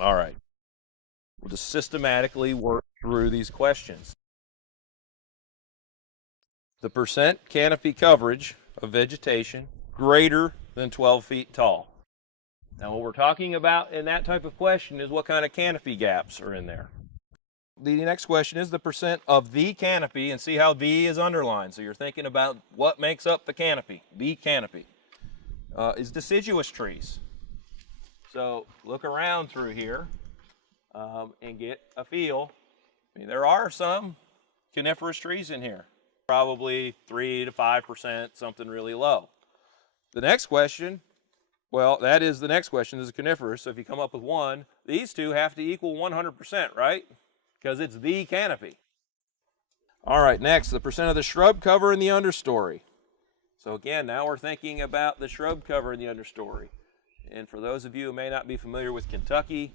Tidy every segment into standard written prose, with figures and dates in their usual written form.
All right. We'll just systematically work through these questions. The percent canopy coverage of vegetation greater than 12 feet tall. Now, what we're talking about in that type of question is what kind of canopy gaps are in there. The next question is the percent of the canopy, and see how the is underlined. So you're thinking about what makes up the canopy. The canopy is deciduous trees. So look around through here and get a feel. I mean, there are some coniferous trees in here, probably 3 to 5%, something really low. The next question, well, that is the next question, is coniferous. So if you come up with one, these two have to equal 100%, right? Because it's the canopy. All right, next, the percent of the shrub cover in the understory. So again, now we're thinking about the shrub cover in the understory. And for those of you who may not be familiar with Kentucky,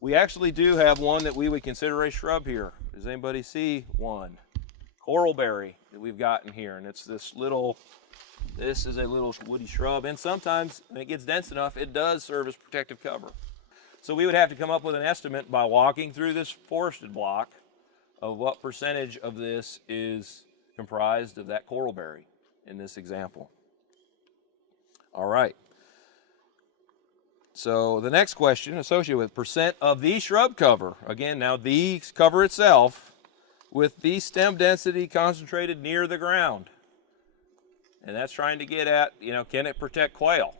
we actually do have one that we would consider a shrub here. Does anybody see one? Coralberry that we've gotten here, and it's this is a little woody shrub, and sometimes when it gets dense enough, it does serve as protective cover. So we would have to come up with an estimate by walking through this forested block of what percentage of this is comprised of that coralberry in this example. All right. So the next question associated with percent of the shrub cover. Again, now the cover itself with the stem density concentrated near the ground. And that's trying to get at, can it protect quail?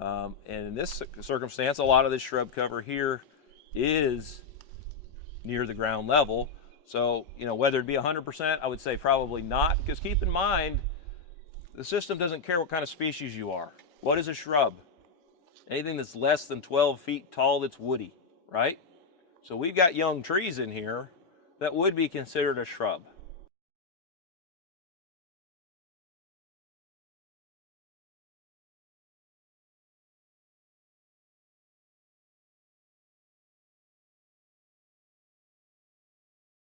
And in this circumstance, a lot of this shrub cover here is near the ground level. So, whether it be 100%, I would say probably not, because keep in mind, the system doesn't care what kind of species you are. What is a shrub? Anything that's less than 12 feet tall that's woody, right? So we've got young trees in here that would be considered a shrub.